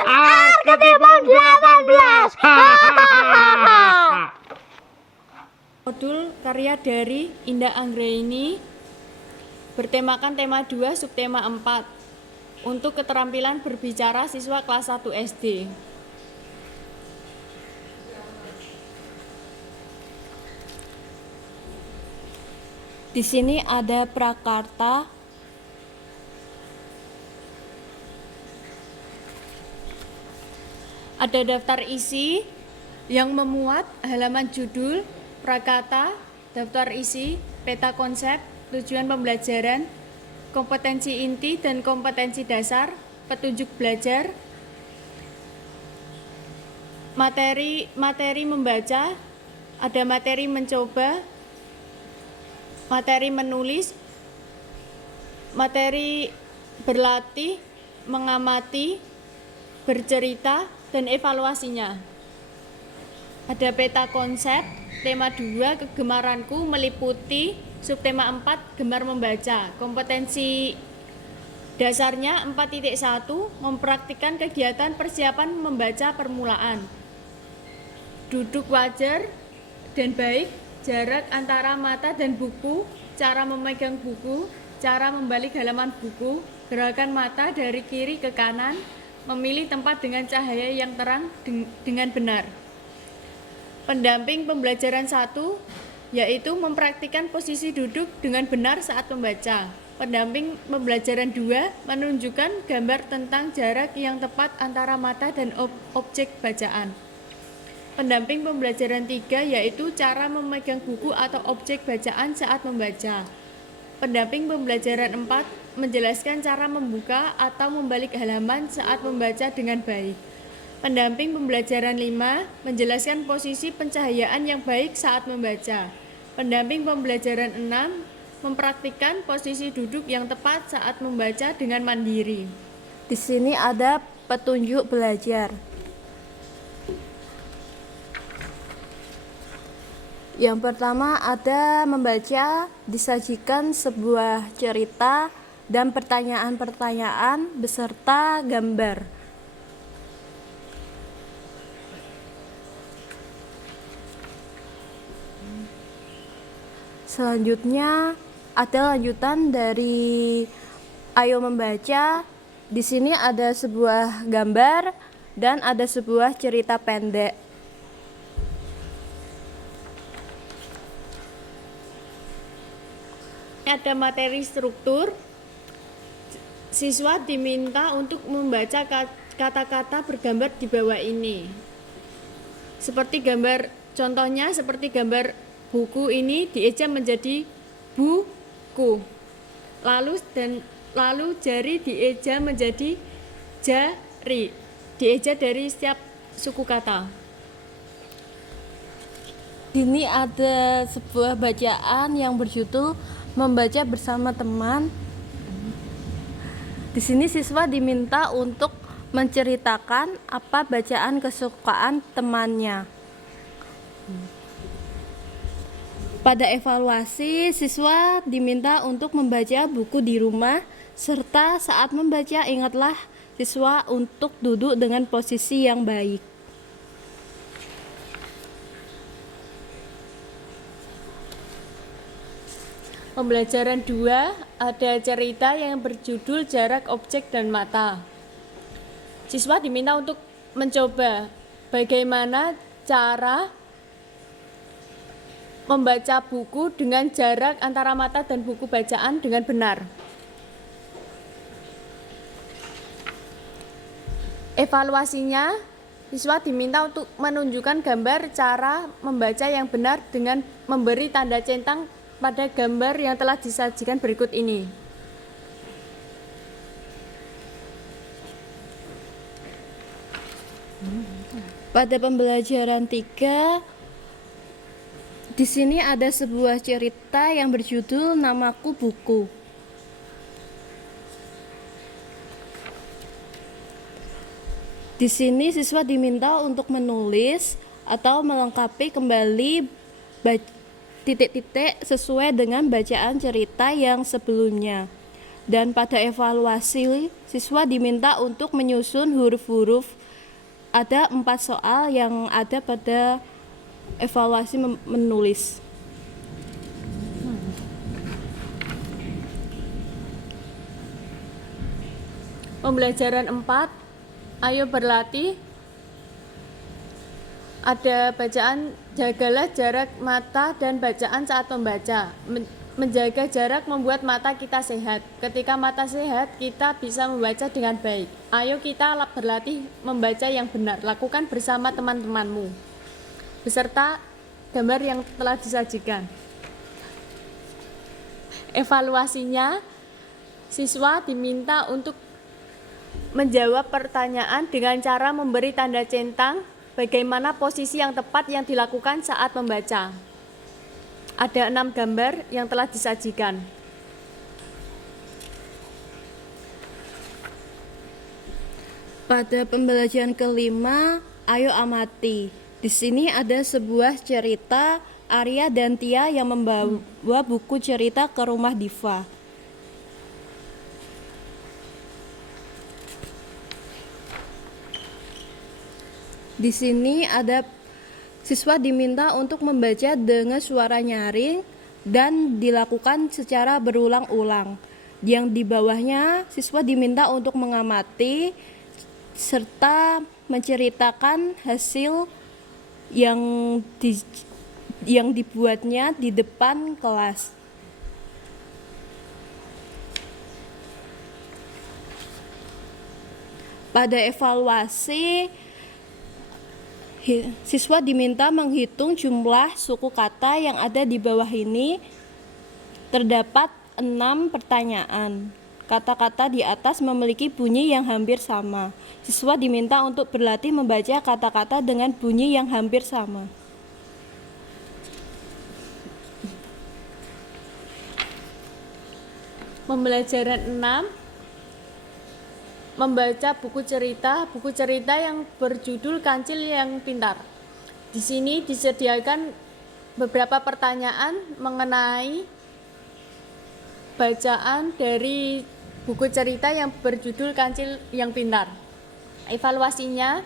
Arketipon 18. Modul karya dari Indah Anggraini bertemakan tema 2 subtema 4 untuk keterampilan berbicara siswa kelas 1 SD. Di sini ada prakarta, ada daftar isi yang memuat halaman judul, prakata, daftar isi, peta konsep, tujuan pembelajaran, kompetensi inti dan kompetensi dasar, petunjuk belajar, materi membaca, ada materi mencoba, materi menulis, materi berlatih, mengamati, bercerita, dan evaluasinya. Ada peta konsep, tema 2 kegemaranku meliputi subtema 4 gemar membaca. Kompetensi dasarnya 4.1 mempraktikkan kegiatan persiapan membaca permulaan. Duduk wajar dan baik, jarak antara mata dan buku, cara memegang buku, cara membalik halaman buku, gerakan mata dari kiri ke kanan, memilih tempat dengan cahaya yang terang dengan benar. Pendamping pembelajaran 1 yaitu mempraktikkan posisi duduk dengan benar saat membaca. Pendamping pembelajaran 2 menunjukkan gambar tentang jarak yang tepat antara mata dan objek bacaan. Pendamping pembelajaran 3 yaitu cara memegang buku atau objek bacaan saat membaca. Pendamping pembelajaran 4 menjelaskan cara membuka atau membalik halaman saat membaca dengan baik. Pendamping pembelajaran 5 menjelaskan posisi pencahayaan yang baik saat membaca. Pendamping pembelajaran 6 mempraktikkan posisi duduk yang tepat saat membaca dengan mandiri. Di sini ada petunjuk belajar. Yang pertama ada membaca, disajikan sebuah cerita dan pertanyaan-pertanyaan beserta gambar. Selanjutnya ada lanjutan dari Ayo Membaca. Di sini ada sebuah gambar dan ada sebuah cerita pendek. Ada materi struktur. Siswa diminta untuk membaca kata-kata bergambar di bawah ini. Seperti gambar, contohnya seperti gambar buku ini dieja menjadi buku. Lalu jari dieja menjadi jari. Dieja dari setiap suku kata. Ini ada sebuah bacaan yang berjudul Membaca Bersama Teman. Di sini siswa diminta untuk menceritakan apa bacaan kesukaan temannya. Pada evaluasi, siswa diminta untuk membaca buku di rumah, serta saat membaca ingatlah siswa untuk duduk dengan posisi yang baik. Pembelajaran 2 ada cerita yang berjudul jarak objek dan mata. Siswa diminta untuk mencoba bagaimana cara membaca buku dengan jarak antara mata dan buku bacaan dengan benar. Evaluasinya, siswa diminta untuk menunjukkan gambar cara membaca yang benar dengan memberi tanda centang pada gambar yang telah disajikan berikut ini. Pada pembelajaran 3, di sini ada sebuah cerita yang berjudul Namaku Buku. Di sini siswa diminta untuk menulis atau melengkapi kembali titik-titik sesuai dengan bacaan cerita yang sebelumnya. Dan pada evaluasi, siswa diminta untuk menyusun huruf-huruf. Ada 4 soal yang ada pada evaluasi menulis. Pembelajaran 4, ayo berlatih. Ada bacaan, jagalah jarak mata dan bacaan saat membaca. Menjaga jarak membuat mata kita sehat. Ketika mata sehat, kita bisa membaca dengan baik. Ayo kita berlatih membaca yang benar. Lakukan bersama teman-temanmu beserta gambar yang telah disajikan. Evaluasinya, siswa diminta untuk menjawab pertanyaan dengan cara memberi tanda centang bagaimana posisi yang tepat yang dilakukan saat membaca. Ada 6 gambar yang telah disajikan. Pada pembelajaran kelima, ayo amati. Di sini ada sebuah cerita Arya dan Tia yang membawa buku cerita ke rumah Diva. Di sini ada siswa diminta untuk membaca dengan suara nyaring dan dilakukan secara berulang-ulang. Yang di bawahnya siswa diminta untuk mengamati serta menceritakan hasil yang dibuatnya di depan kelas. Pada evaluasi, siswa diminta menghitung jumlah suku kata yang ada di bawah ini. Terdapat 6 pertanyaan. Kata-kata di atas memiliki bunyi yang hampir sama. Siswa diminta untuk berlatih membaca kata-kata dengan bunyi yang hampir sama. Pembelajaran 6, membaca buku cerita yang berjudul Kancil yang Pintar. Di sini disediakan beberapa pertanyaan mengenai bacaan dari buku cerita yang berjudul Kancil yang Pintar. Evaluasinya,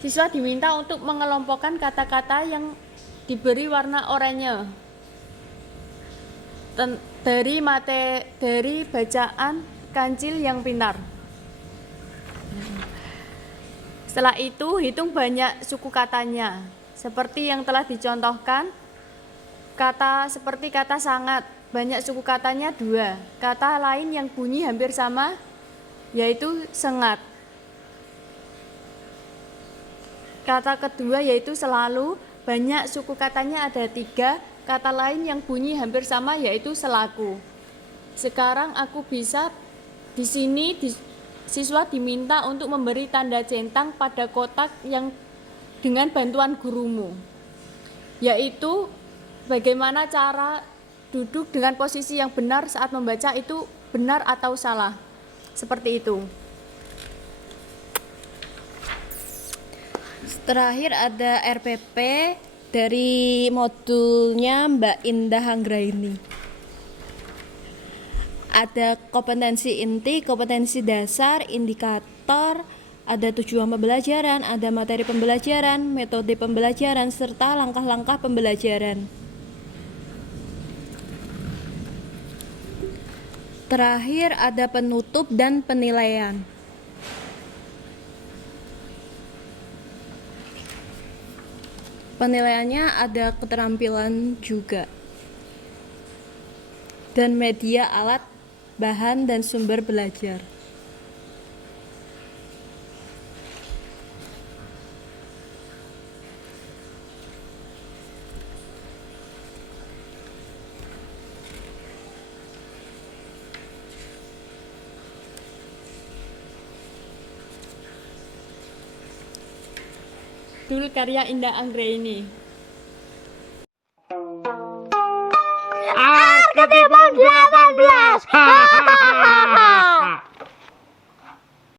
siswa diminta untuk mengelompokkan kata-kata yang diberi warna oranye dari bacaan Kancil yang Pintar. Setelah itu, hitung banyak suku katanya. Seperti yang telah dicontohkan, seperti kata sangat, banyak suku katanya 2. Kata lain yang bunyi hampir sama, yaitu sengat. Kata kedua yaitu selalu, banyak suku katanya ada 3. Kata lain yang bunyi hampir sama yaitu selaku. Sekarang aku bisa, di sini siswa diminta untuk memberi tanda centang pada kotak yang dengan bantuan gurumu, yaitu bagaimana cara duduk dengan posisi yang benar saat membaca itu benar atau salah. Seperti itu. Terakhir ada RPP dari modulnya Mbak Indah Anggraini. Ada kompetensi inti, kompetensi dasar, indikator, ada tujuan pembelajaran, ada materi pembelajaran, metode pembelajaran, serta langkah-langkah pembelajaran. Terakhir ada penutup dan penilaian. Penilaiannya ada keterampilan juga. Dan media, alat, bahan, dan sumber belajar. Dulu karya Indah Anggraini.